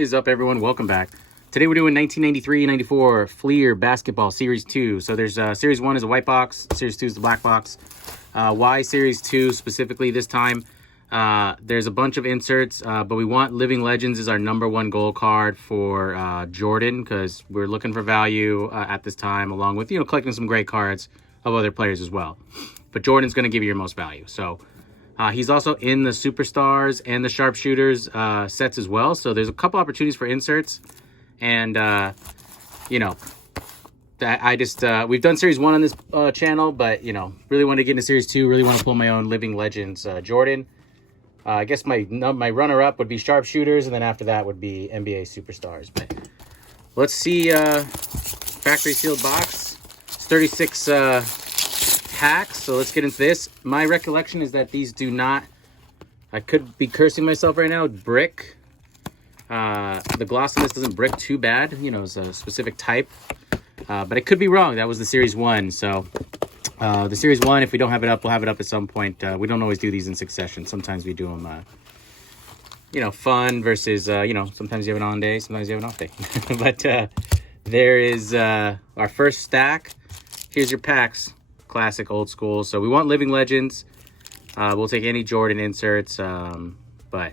is up, everyone? Welcome back. Today we're doing 1993-94 Fleer Basketball Series 2. So there's Series 1 is a white box, Series 2 is the black box. Why Series 2 specifically this time? There's a bunch of inserts, but we want Living Legends as our #1 goal card for Jordan, because we're looking for value at this time, along with, collecting some great cards of other players as well. But Jordan's going to give you your most value. So he's also in the Superstars and the Sharpshooters sets as well. So there's a couple opportunities for inserts. And, we've done Series 1 on this channel, but, really want to get into Series 2. Really want to pull my own Living Legends Jordan. I guess my runner-up would be Sharpshooters, and then after that would be NBA Superstars. But let's see factory sealed box. It's 36 packs, so let's get into this. My recollection is that these do not, I could be cursing myself right now, brick. The glossiness doesn't brick too bad. It's a specific type. But it could be wrong. That was the Series 1. So the Series 1, if we don't have it up, we'll have it up at some point. We don't always do these in succession. Sometimes we do them, fun versus, sometimes you have an on day, sometimes you have an off day. But there is our first stack. Here's your packs. Classic, old school. So we want Living Legends. We'll take any Jordan inserts. But,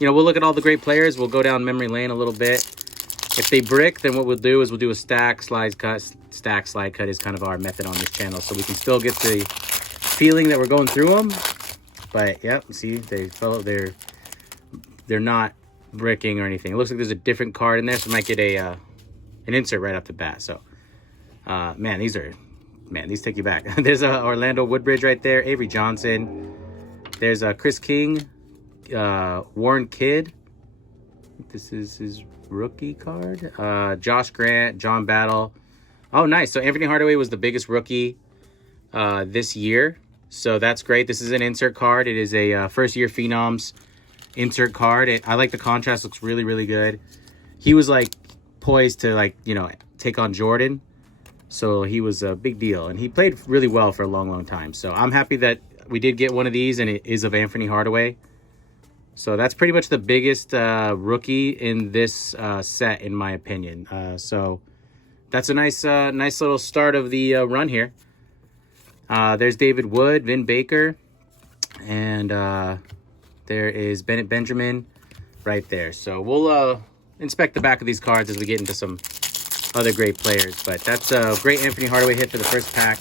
we'll look at all the great players. We'll go down memory lane a little bit. If they brick, then what we'll do is we'll do a stack, slide cut. Stack, slide cut is kind of our method on this channel. So we can still get the feeling that we're going through them. But, yeah, see, they're not bricking or anything. It looks like there's a different card in there, so we might get an insert right off the bat. So, these take you back. There's Orlando Woodbridge right there. Avery Johnson. There's Chris King. Warren Kidd. This is his rookie card. Josh Grant. John Battle. Oh, nice. So Anthony Hardaway was the biggest rookie this year. So that's great. This is an insert card. It is a first-year Phenoms insert card. I like the contrast. Looks really, really good. He was, poised to, take on Jordan. So he was a big deal, and he played really well for a long, long time. So I'm happy that we did get one of these, and it is of Anthony Hardaway. So that's pretty much the biggest rookie in this set, in my opinion. So that's a nice little start of the run here. There's David Wood, Vin Baker, and there is Bennett Benjamin right there. So we'll inspect the back of these cards as we get into some other great players, but that's a great Anthony Hardaway hit for the first pack.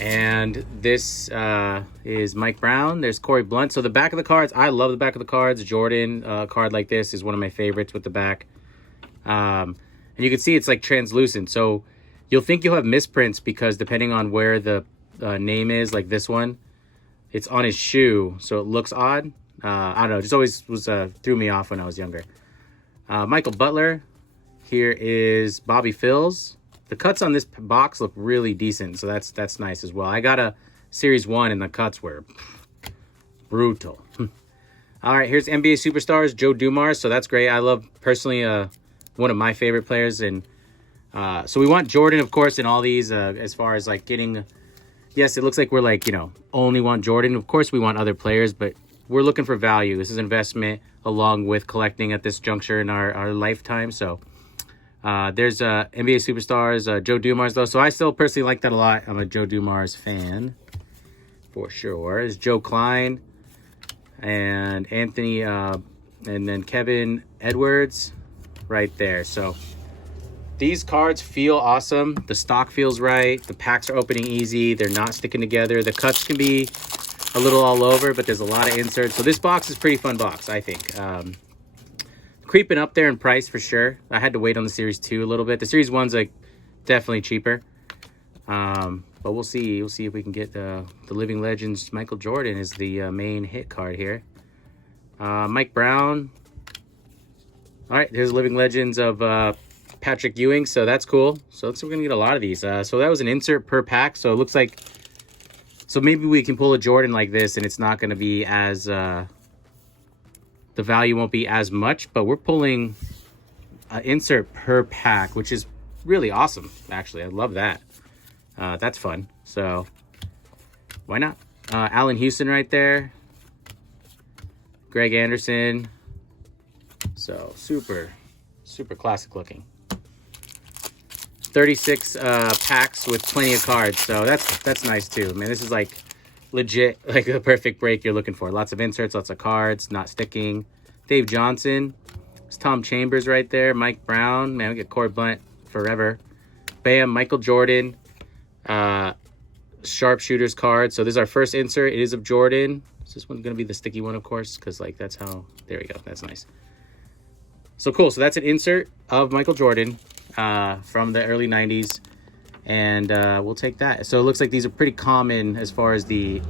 And this is Mike Brown. There's Corey Blunt. So the back of the cards, I love the back of the cards. Jordan card like this is one of my favorites with the back. And you can see it's translucent. So you'll think you'll have misprints because depending on where the name is, like this one, it's on his shoe. So it looks odd. I don't know. It just always threw me off when I was younger. Michael Butler. Here is Bobby Phills. The cuts on this box look really decent, so that's nice as well. I got a Series 1, and the cuts were brutal. All right, here's NBA Superstars, Joe Dumars, so that's great. I love, personally, one of my favorite players. And so we want Jordan, of course, in all these as far as, getting... Yes, it looks like we're, only want Jordan. Of course, we want other players, but we're looking for value. This is investment along with collecting at this juncture in our lifetime, so... there's NBA Superstars, Joe Dumars, though. So I still personally like that a lot. I'm a Joe Dumars fan, for sure. There's Joe Klein and Anthony, and then Kevin Edwards right there. So these cards feel awesome. The stock feels right. The packs are opening easy. They're not sticking together. The cuts can be a little all over, but there's a lot of inserts. So this box is a pretty fun box, I think. Creeping up there in price for sure. I had to wait on the Series 2 a little bit. The Series 1's definitely cheaper. But we'll see. We'll see if we can get the Living Legends. Michael Jordan is the main hit card here. Mike Brown. All right, here's Living Legends of Patrick Ewing. So that's cool. So looks like we're gonna get a lot of these. So that was an insert per pack. So it looks like. So maybe we can pull a Jordan like this, and it's not gonna be as. The value won't be as much, but we're pulling an insert per pack, which is really awesome, actually. I love that. That's fun. So why not? Allen Houston right there. Greg Anderson. So super classic looking. 36 packs with plenty of cards, so that's nice too. Man, this is like legit like the perfect break you're looking for. Lots of inserts, lots of cards, not sticking. Dave Johnson. It's Tom Chambers right there. Mike Brown. Man, we get Corey Blunt forever. Bam. Michael Jordan. Sharpshooters card. So this is our first insert. It is of Jordan. Is this one going to be the sticky one, of course? Because, like, that's how... There we go. That's nice. So, cool. So, that's an insert of Michael Jordan from the early 90s. And we'll take that. So, it looks like these are pretty common as far as the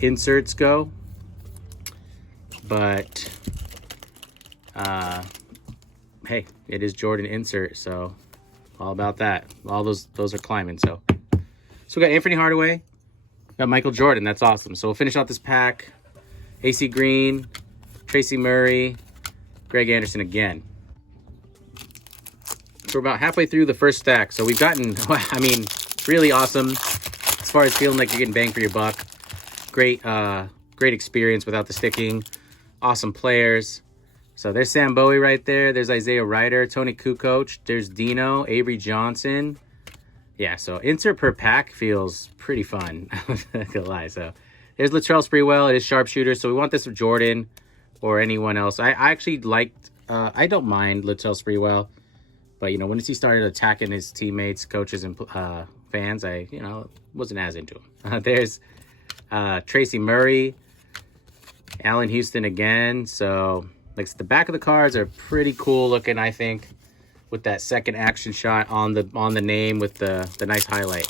inserts go. But... hey, it is Jordan insert, so all about that. All those are climbing. So we got Anthony Hardaway, got Michael Jordan. That's awesome. So we'll finish out this pack. AC Green, Tracy Murray, Greg Anderson again. So we're about halfway through the first stack. So we've gotten, I mean, really awesome as far as feeling like you're getting bang for your buck. Great experience without the sticking. Awesome players. So there's Sam Bowie right there. There's Isaiah Ryder, Tony Kukoc. There's Dino, Avery Johnson. Yeah, so insert per pack feels pretty fun. I'm not gonna lie. So there's Latrell Sprewell. It is sharpshooter. So we want this with Jordan or anyone else. I actually liked, I don't mind Latrell Sprewell. But, you know, once he started attacking his teammates, coaches, and fans, I, you know, wasn't as into him. There's Tracy Murray, Allen Houston again. So... like the back of the cards are pretty cool looking, I think, with that second action shot on the name with the nice highlight.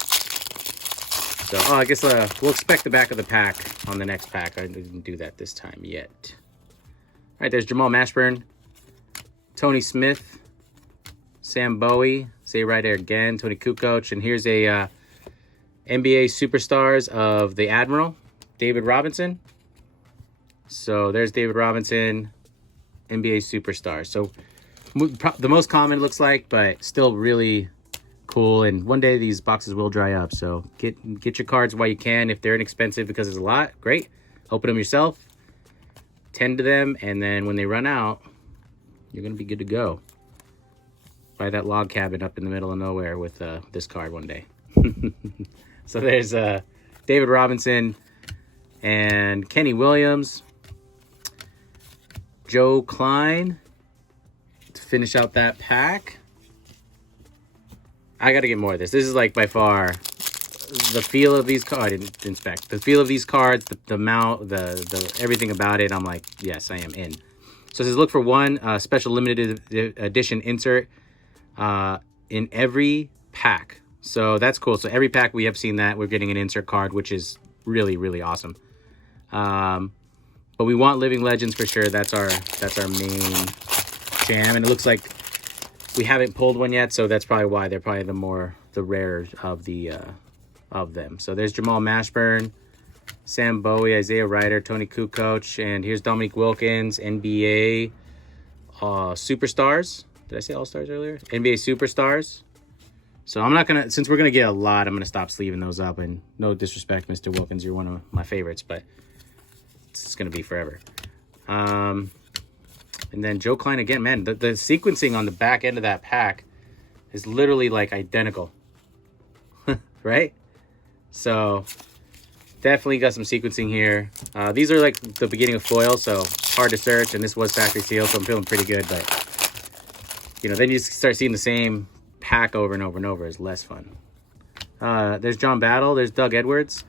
So, I guess we'll expect the back of the pack on the next pack. I didn't do that this time yet. All right, there's Jamal Mashburn, Tony Smith, Sam Bowie, say right there again, Tony Kukoc, and here's a NBA Superstars of the Admiral, David Robinson. So there's David Robinson. NBA Superstar. So the most common looks like, but still really cool. And one day these boxes will dry up. So get your cards while you can. If they're inexpensive because there's a lot, great. Open them yourself. Tend to them. And then when they run out, you're going to be good to go. Buy that log cabin up in the middle of nowhere with this card one day. So there's David Robinson and Kenny Williams. Joe Klein to finish out that pack. I got to get more of this. This is like by far the feel of these cards. I didn't inspect the feel of these cards, the mount, the everything about it. I'm like, yes, I am in. So it says look for one special limited edition insert in every pack. So that's cool. So every pack we have seen that we're getting an insert card, which is really, really awesome. But we want Living Legends for sure. That's our main jam. And it looks like we haven't pulled one yet, so that's probably why they're probably the rarer of them. So there's Jamal Mashburn, Sam Bowie, Isaiah Ryder, Tony Kukoc, and here's Dominique Wilkins, NBA Superstars. Did I say All-Stars earlier? NBA Superstars. So I'm not gonna, since we're gonna get a lot, I'm gonna stop sleeving those up. And no disrespect, Mr. Wilkins, you're one of my favorites, but it's going to be forever. And then Joe Klein again. Man, the sequencing on the back end of that pack is literally like identical. Right? So definitely got some sequencing here. These are like the beginning of foil, so hard to search. And this was factory sealed, so I'm feeling pretty good. But, you know, then you start seeing the same pack over and over and over. Is less fun. There's John Battle. There's Doug Edwards.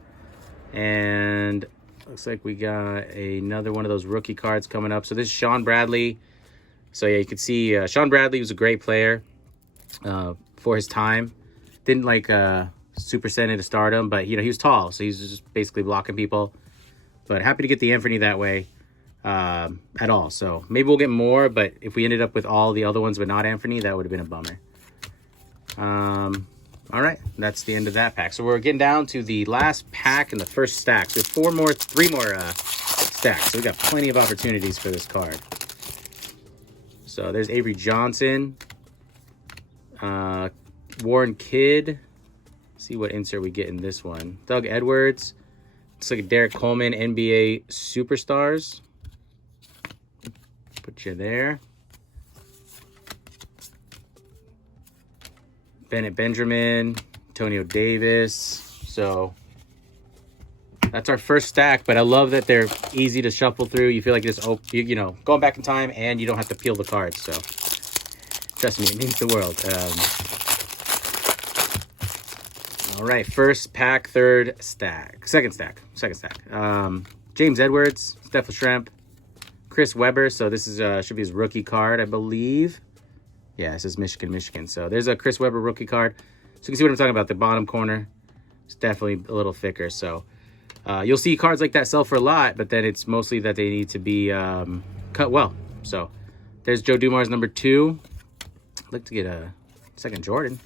And... looks like we got another one of those rookie cards coming up. So this is Sean Bradley. So yeah, you can see Sean Bradley was a great player for his time. Didn't like super send into stardom, but you know he was tall, so he's just basically blocking people. But happy to get the Anthony that way at all. So maybe we'll get more, but if we ended up with all the other ones but not Anthony, that would have been a bummer. All right, that's the end of that pack. So we're getting down to the last pack in the first stack. So three more stacks. So we got plenty of opportunities for this card. So there's Avery Johnson, Warren Kidd. See what insert we get in this one. Doug Edwards. Looks like a Derek Coleman, NBA Superstars. Put you there. Bennett Benjamin, Antonio Davis. So that's our first stack, but I love that they're easy to shuffle through. You feel like this, you know, going back in time, and you don't have to peel the cards. So trust me, it means the world. All right, first pack, second stack. James Edwards, Stephen Shrimp, Chris Webber. So this is should be his rookie card, I believe. Yeah, it says Michigan. So there's a Chris Webber rookie card. So you can see what I'm talking about. The bottom corner, it's definitely a little thicker. So you'll see cards like that sell for a lot, but then it's mostly that they need to be cut well. So there's Joe Dumars number 2. I'd like to get a second Jordan.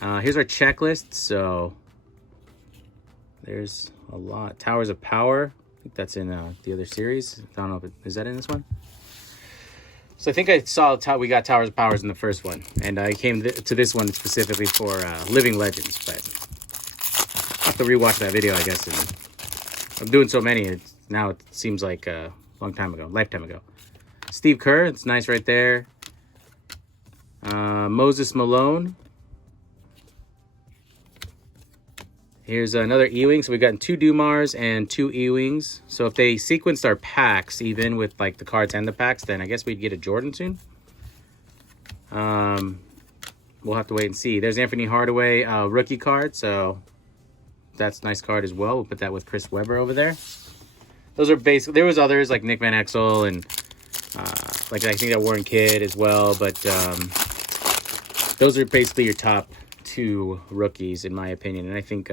Here's our checklist. So there's a lot. Towers of Power. I think that's in the other series. I don't know if is that in this one. So I think I saw we got Towers of Powers in the first one, and I came to this one specifically for Living Legends. But I'll have to rewatch that video, I guess. And I'm doing so many, now it seems like a lifetime ago. Steve Kerr, it's nice right there. Moses Malone. Here's another Ewing. So we've gotten 2 Dumars and 2 Ewings. So if they sequenced our packs, even with like the cards and the packs, then I guess we'd get a Jordan soon. We'll have to wait and see. There's Anthony Hardaway rookie card. So that's a nice card as well. We'll put that with Chris Webber over there. Those are basic. There was others like Nick Van Exel and like I think that Warren Kidd as well. But those are basically your top 2 rookies in my opinion, and I think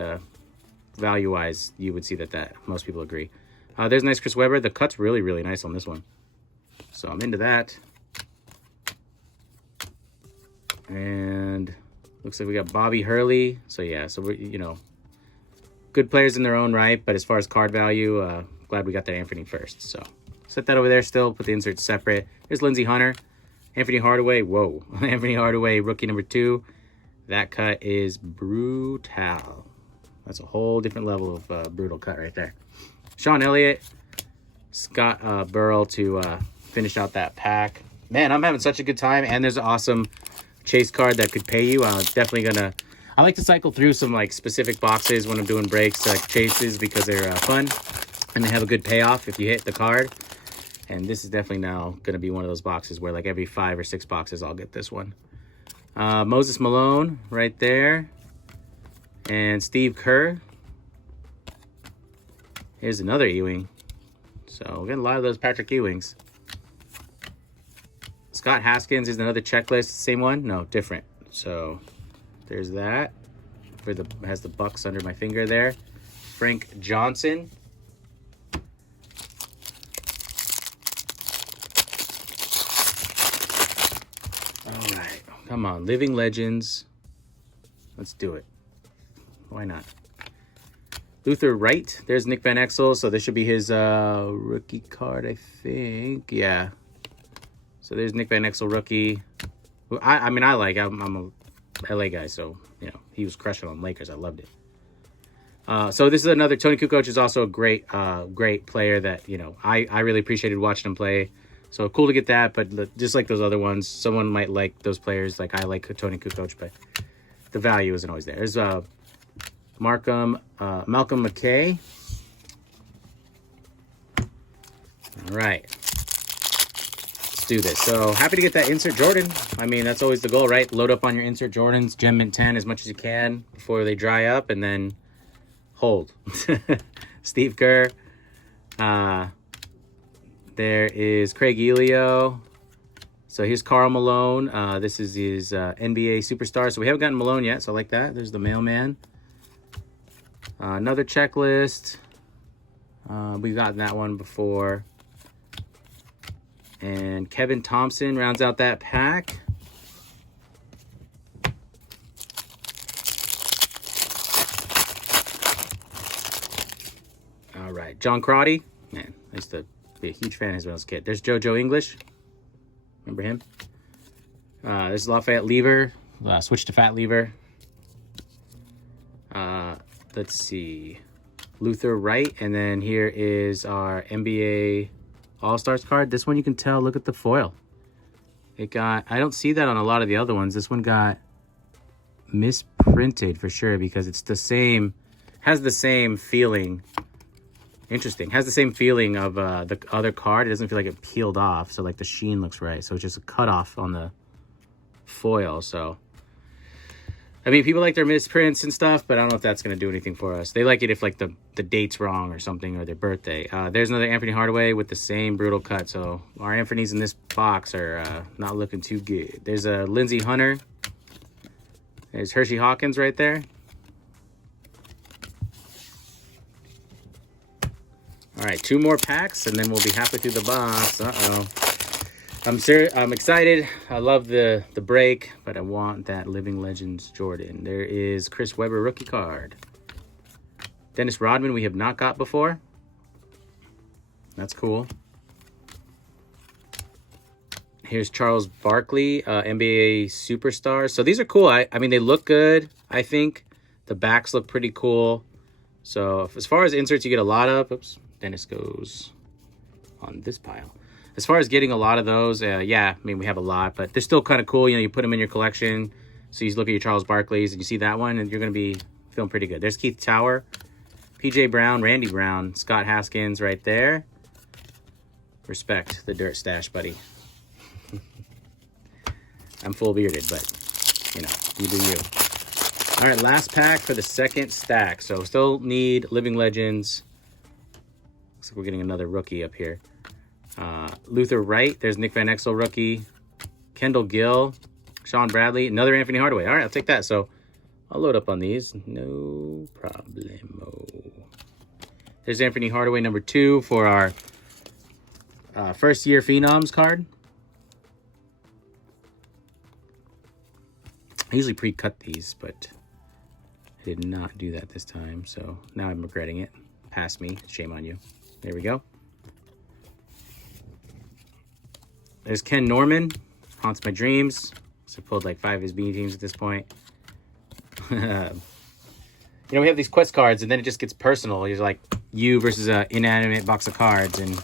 value wise you would see that most people agree. There's nice Chris Webber. The cut's really nice on this one, so I'm into that. And looks like we got Bobby Hurley. So yeah, so we're, you know, good players in their own right, but as far as card value, glad we got that Anthony first. So set that over there still, put the inserts separate. Here's Lindsey Hunter. Anthony Hardaway, whoa. Anthony Hardaway, rookie number 2. That cut is brutal. That's a whole different level of brutal cut right there. Sean Elliott, Scott Burrell to finish out that pack. Man, I'm having such a good time, and there's an awesome chase card that could pay you. Definitely gonna. I like to cycle through some like specific boxes when I'm doing breaks, like chases, because they're fun and they have a good payoff if you hit the card. And this is definitely now gonna be one of those boxes where like every 5 or 6 boxes I'll get this one. Moses Malone right there, and Steve Kerr. Here's another Ewing. So we're getting a lot of those Patrick Ewings. Scott Haskins is another checklist. Same one? No, different. So there's that. Has the Bucks under my finger there. Frank Johnson. All right, come on, Living Legends. Let's do it. Why not? Luther Wright. There's Nick Van Exel. So this should be his rookie card, I think. Yeah. So there's Nick Van Exel rookie. I mean, I'm a LA guy, so you know he was crushing on Lakers. I loved it. So this is another Tony Kukoc is also a great player that you know I really appreciated watching him play. So cool to get that, but just like those other ones, someone might like those players like I like Tony Kukoc, but the value isn't always there. There's Malcolm McKay. All right. Do this. So happy to get that insert Jordan. I mean, that's always the goal, right? Load up on your insert Jordans, Gem Mint 10 as much as you can before they dry up, and then hold. Steve Kerr. There is Craig Elio. So here's Karl Malone. This is his NBA Superstar. So we haven't gotten Malone yet, so I like that. There's the mailman. Another checklist. We've gotten that one before. And Kevin Thompson rounds out that pack. All right, John Crotty. Man, I used to be a huge fan of his when I was a kid. There's JoJo English. Remember him? There's Lafayette Lever. Switch to Fat Lever. Let's see. Luther Wright. And then here is our NBA All-Stars card. This one you can tell, look at the foil. It got, I don't see that on a lot of the other ones. This one got misprinted for sure because it's the same, has the same feeling. Interesting. Has the same feeling of the other card. It doesn't feel like it peeled off. So like the sheen looks right. So it's just a cutoff on the foil. So, I mean, people like their misprints and stuff, but I don't know if that's going to do anything for us. They like it if like the date's wrong or something, or their birthday. There's another Anthony Hardaway with the same brutal cut. So our Anthony's in this box are not looking too good. There's a Lindsey Hunter. There's Hershey Hawkins right there. All right, 2 more packs, and then we'll be halfway through the box. Uh-oh. I'm excited. I love the break, but I want that Living Legends Jordan. There is Chris Webber rookie card. Dennis Rodman we have not got before. That's cool. Here's Charles Barkley, NBA Superstars. So these are cool. I mean, they look good, I think. The backs look pretty cool. So as far as inserts, you get a lot of... Oops. Dennis goes on this pile. As far as getting a lot of those, yeah, I mean, we have a lot, but they're still kind of cool. You know, you put them in your collection. So you look at your Charles Barkley's and you see that one, and you're going to be feeling pretty good. There's Keith Tower, PJ Brown, Randy Brown, Scott Haskins right there. Respect the dirt stash, buddy. I'm full bearded, but, you know, you do you. All right, last pack for the second stack. So still need Living Legends. Looks like we're getting another rookie up here. Luther Wright. There's Nick Van Exel rookie. Kendall Gill. Sean Bradley. Another Anthony Hardaway. All right, I'll take that. So I'll load up on these. No problemo. There's Anthony Hardaway number 2 for our first year Phenoms card. I usually pre-cut these, but I did not do that this time. So now I'm regretting it. Pass me. Shame on you. There we go. There's Ken Norman. Haunts My Dreams. So I pulled like 5 of his B teams at this point. You know, we have these quest cards, and then it just gets personal. You're like you versus an inanimate box of cards, and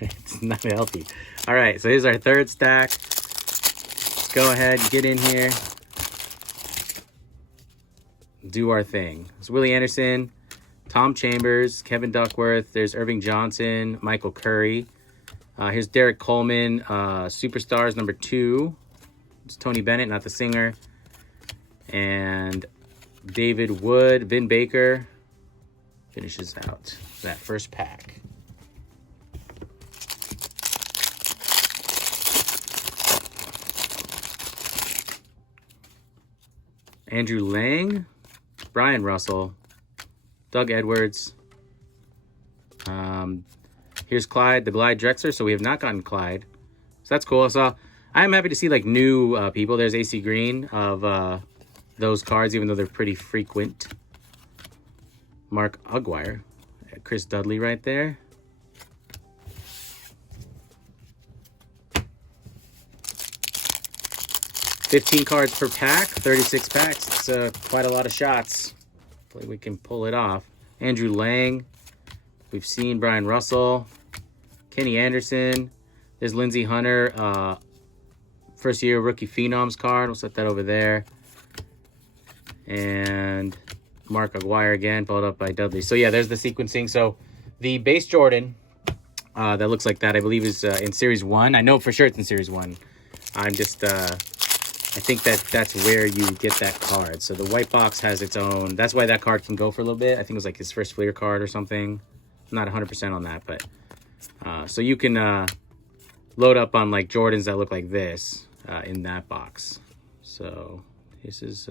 it's not healthy. All right, so here's our third stack. Go ahead, get in here. Do our thing. It's Willie Anderson, Tom Chambers, Kevin Duckworth. There's Irving Johnson, Michael Curry. Here's Derek Coleman, Superstars number 2. It's Tony Bennett, not the singer. And David Wood, Vin Baker finishes out that first pack. Andrew Lang, Brian Russell, Doug Edwards. Here's Clyde, the Glide Drexler. So we have not gotten Clyde. So that's cool. So I'm happy to see like new people. There's AC Green of those cards, even though they're pretty frequent. Mark Aguirre. Chris Dudley right there. $15 cards per pack, 36 packs. It's quite a lot of shots. Hopefully we can pull it off. Andrew Lang. We've seen Brian Russell. Kenny Anderson. There's Lindsey Hunter. First year rookie Phenoms card. We'll set that over there. And Mark Aguirre again, followed up by Dudley. So yeah, there's the sequencing. So the base Jordan that looks like that, I believe is in Series 1. I know for sure it's in Series 1. I'm just... I think that's where you get that card. So the white box has its own. That's why that card can go for a little bit. I think it was like his first Fleer card or something. I'm not 100% on that, but so you can load up on like Jordans that look like this in that box. So this is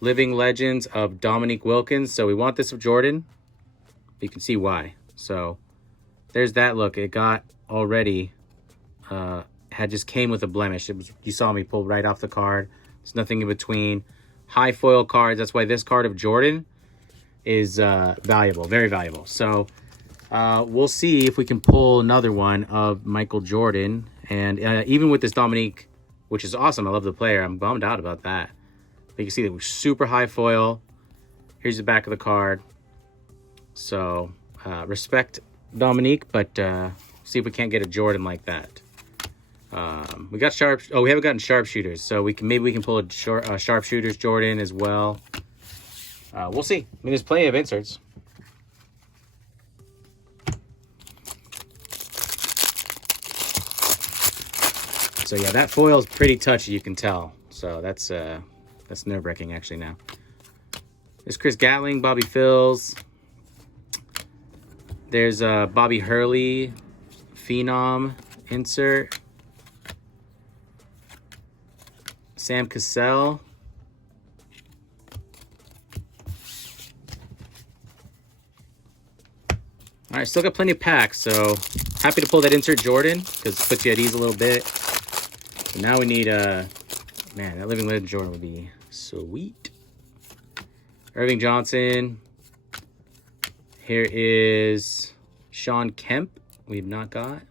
Living Legends of Dominique Wilkins. So we want this of Jordan. You can see why. So there's that look. It got already... had just came with a blemish. It was, you saw me pull right off the card. There's nothing in between. High foil cards. That's why this card of Jordan is valuable, very valuable. So we'll see if we can pull another one of Michael Jordan. And even with this Dominique, which is awesome. I love the player. I'm bummed out about that. But you can see that we're super high foil. Here's the back of the card. So respect Dominique, but see if we can't get a Jordan like that. We got sharp. Oh, we haven't gotten sharpshooters, so maybe we can pull a sharpshooters Jordan as well. We'll see. I mean, there's plenty of inserts. So yeah, that foil is pretty touchy, you can tell. So that's nerve-wracking actually now. There's Chris Gatling, Bobby Phils. There's Bobby Hurley, Phenom insert. Sam Cassell. All right, still got plenty of packs, so happy to pull that insert Jordan because it puts you at ease a little bit. So now we need man, that Living Legend Jordan would be sweet. Irving Johnson. Here is Sean Kemp. We've not got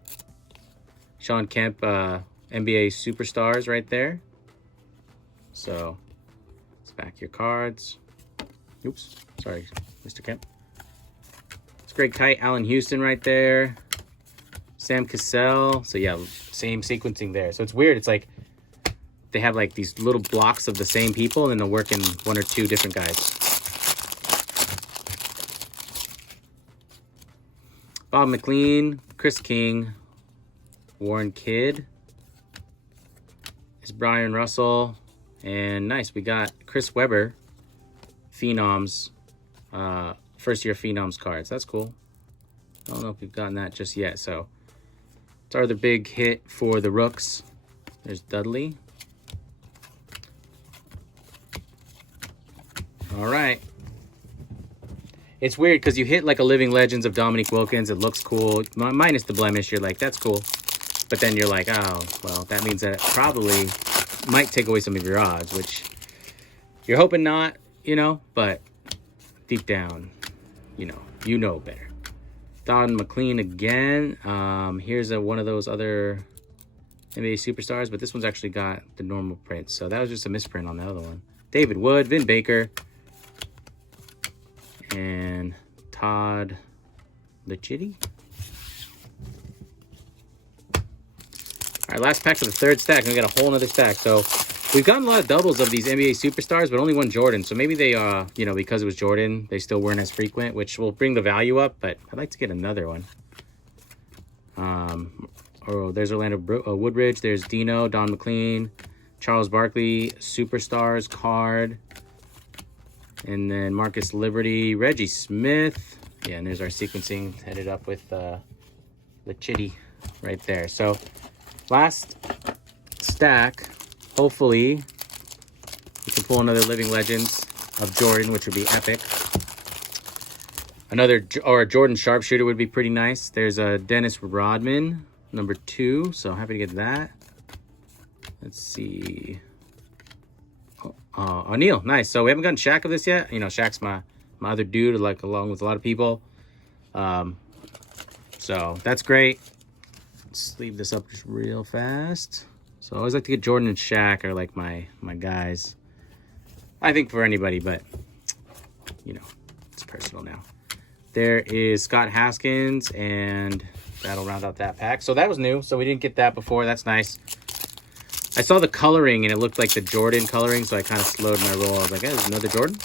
Sean Kemp, NBA Superstars right there. So let's back your cards. Oops, sorry, Mr. Kemp. It's Greg Kite, Allen Houston right there. Sam Cassell. So yeah, same sequencing there. So it's weird. It's like they have like these little blocks of the same people and then they'll work in one or two different guys. Bob McLean, Chris King, Warren Kidd. It's Brian Russell. And nice, we got Chris Webber, Phenoms, first year Phenoms cards. That's cool. I don't know if we've gotten that just yet. So it's our other big hit for the Rooks. There's Dudley. All right. It's weird because you hit like a Living Legends of Dominique Wilkins. It looks cool. Minus the blemish, you're like, that's cool. But then you're like, oh, well, that means that it probably might take away some of your odds, which you're hoping not, you know, but deep down, you know better. Don McLean again. Here's one of those other NBA Superstars, but this one's actually got the normal print. So that was just a misprint on the other one. David Wood, Vin Baker, and Todd Lichity. All right, last pack of the third stack, and we got a whole nother stack. So we've gotten a lot of doubles of these NBA Superstars, but only one Jordan. So maybe they, you know, because it was Jordan, they still weren't as frequent, which will bring the value up, but I'd like to get another one. Oh, there's Orlando Woodridge. There's Dino, Don McLean, Charles Barkley, Superstars card. And then Marcus Liberty, Reggie Smith. Yeah, and there's our sequencing headed up with the Chitty right there. So last stack, hopefully we can pull another Living Legends of Jordan, which would be epic. Another, or a Jordan Sharpshooter would be pretty nice. There's a Dennis Rodman, number 2. So happy to get that. Let's see. O'Neal, nice. So we haven't gotten Shaq of this yet. You know, Shaq's my other dude, like along with a lot of people. So that's great. Let's leave this up just real fast. So I always like to get Jordan and Shaq are like my guys. I think for anybody, but you know, it's personal now. There is Scott Haskins, and that'll round out that pack. So that was new. So we didn't get that before. That's nice. I saw the coloring and it looked like the Jordan coloring, so I kind of slowed my roll. I was like, hey, there's another Jordan.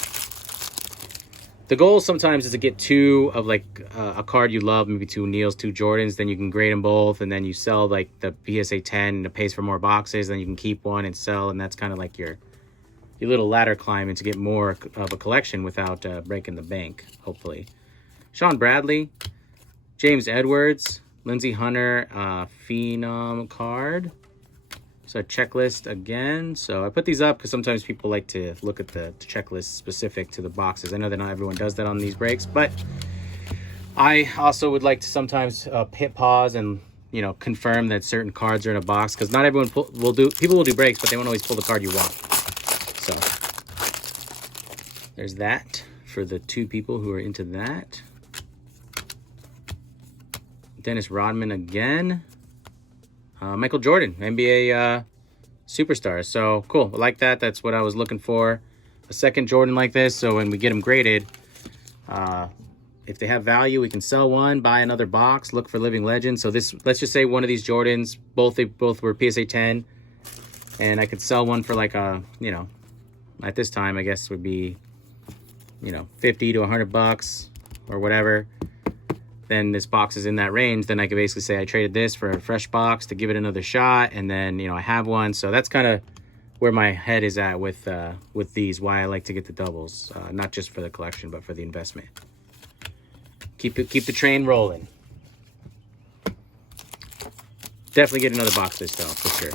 The goal sometimes is to get 2 of like a card you love, maybe 2 Neils, 2 Jordans, then you can grade them both, and then you sell like the PSA 10 and it pays for more boxes, then you can keep one and sell, and that's kind of like your little ladder climbing to get more of a collection without breaking the bank, hopefully. Sean Bradley, James Edwards, Lindsey Hunter, Phenom card. So checklist again. So I put these up because sometimes people like to look at the checklist specific to the boxes. I know that not everyone does that on these breaks, but I also would like to sometimes hit pause and, you know, confirm that certain cards are in a box, because not everyone will do breaks, but they won't always pull the card you want. So there's that for the 2 people who are into that. Dennis Rodman again. Michael Jordan, NBA Superstar. So cool. I like that. That's what I was looking for. A second Jordan like this. So when we get them graded, if they have value, we can sell one, buy another box, look for living legends. So this, let's just say one of these Jordans, both were PSA 10, and I could sell one for like a, you know, at this time I guess would be, you know, 50 to 100 bucks or whatever. Then this box is in that range. Then I could basically say I traded this for a fresh box to give it another shot, and then, you know, I have one. So that's kind of where my head is at with these. Why I like to get the doubles, not just for the collection, but for the investment. Keep the train rolling. Definitely get another box of this though, for sure.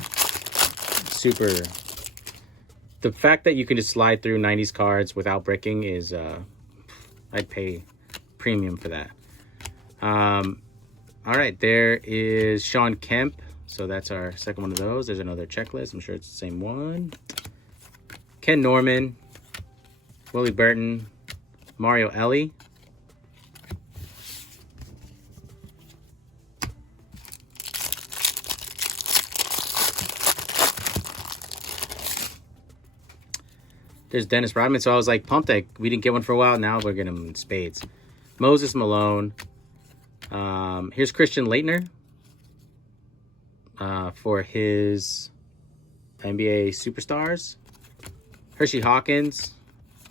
Super. The fact that you can just slide through 90s cards without bricking is, I'd pay premium for that. All right, there is Sean Kemp. So that's our second one of those. There's another checklist. I'm sure it's the same one. Ken Norman, Willie Burton, Mario Ellie. There's Dennis Rodman. So I was like pumped that we didn't get one for a while. Now we're getting them in spades. Moses Malone. Here's Christian Laettner for his NBA Superstars. Hershey Hawkins,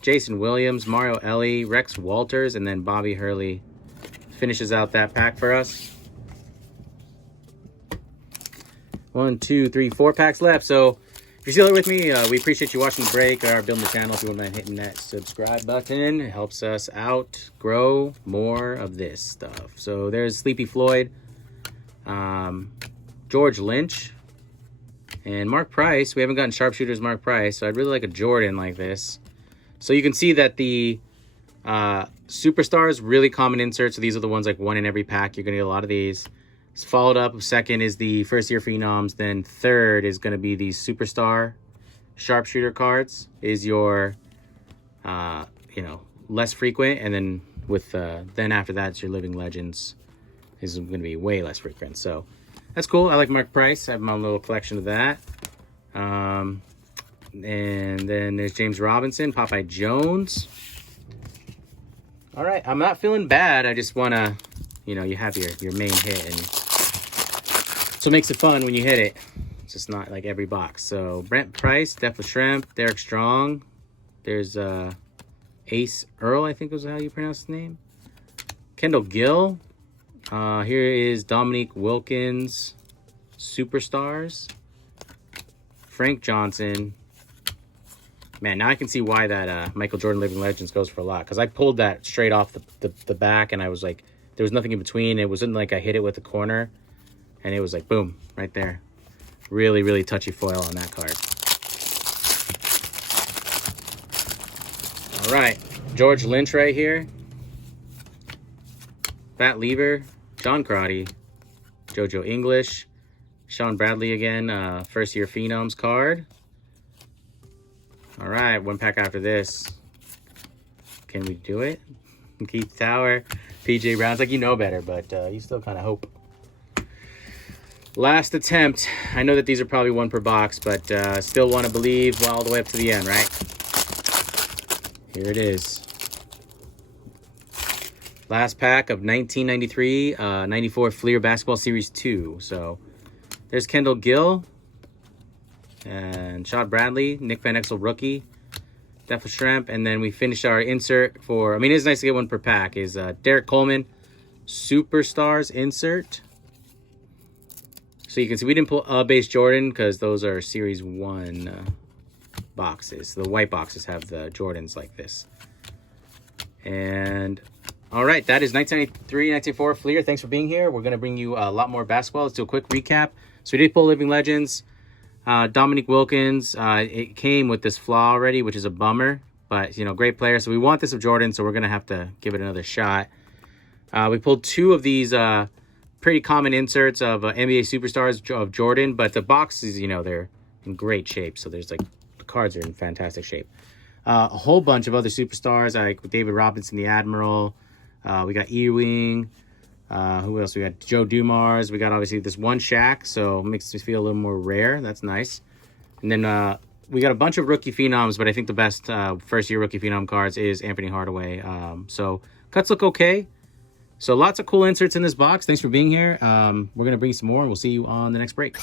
Jason Williams, Mario Ellie, Rex Walters, and then Bobby Hurley finishes out that pack for us. 1, 2, 3, 4 packs left. So if you're still here with me, we appreciate you watching the break or building the channel. If you wouldn't mind hitting that subscribe button, it helps us out grow more of this stuff. So there's Sleepy Floyd, George Lynch, and Mark Price. We haven't gotten sharpshooters Mark Price, so I'd really like a Jordan like this. So you can see that the Superstars, really common inserts. So these are the ones like one in every pack. You're going to get a lot of these. Followed up, second is the first year phenoms. Then third is going to be the Superstar sharpshooter cards. Is your, you know, less frequent. And then with then after that, it's your living legends. Is going to be way less frequent. So that's cool. I like Mark Price. I have my own little collection of that. And then there's James Robinson, Popeye Jones. All right, I'm not feeling bad. I just want to, you know, you have your main hit, and so it makes it fun when you hit it. It's just not like every box. So Brent Price, Defla Shrimp, Derek Strong. There's Ace Earl, I think was how you pronounce his name. Kendall Gill. Here is Dominique Wilkins, Superstars. Frank Johnson. Man, now I can see why that Michael Jordan Living Legends goes for a lot. Because I pulled that straight off the back, and I was like, there was nothing in between. It wasn't like I hit it with the corner, and it was like, boom, right there. Really, really touchy foil on that card. All right, George Lynch right here. Pat Lever, John Crotty, JoJo English, Sean Bradley again, first year Phenoms card. All right, one pack after this. Can we do it? Keith Tower, PJ Brown's like, you know better, but you still kind of hope. Last attempt. I know that these are probably one per box, but still want to believe all the way up to the end, right? Here it is. Last pack of 1993-94 Fleer Basketball Series 2. So there's Kendall Gill and Shad Bradley, Nick Van Exel rookie, Defla Shrimp, and then we finish our insert for, I mean, it's nice to get one per pack, is Derek Coleman, Superstars insert. So you can see we didn't pull a base Jordan because those are Series 1 boxes. The white boxes have the Jordans like this. And all right, that is 1993, 1994 Fleer. Thanks for being here. We're going to bring you a lot more basketball. Let's do a quick recap. So we did pull Living Legends. Dominique Wilkins, it came with this flaw already, which is a bummer. But, you know, great player. So we want this of Jordan, so we're going to have to give it another shot. We pulled two of these pretty common inserts of NBA Superstars of Jordan. But the boxes, you know, they're in great shape. So there's like, the cards are in fantastic shape. A whole bunch of other Superstars, like David Robinson, the Admiral. We got Ewing. Who else? We got Joe Dumars. We got obviously this one Shaq, so it makes me feel a little more rare. That's nice. And then we got a bunch of rookie phenoms, but I think the best first-year rookie phenom cards is Anthony Hardaway. So cuts look okay. So lots of cool inserts in this box. Thanks for being here. We're going to bring you some more, and we'll see you on the next break.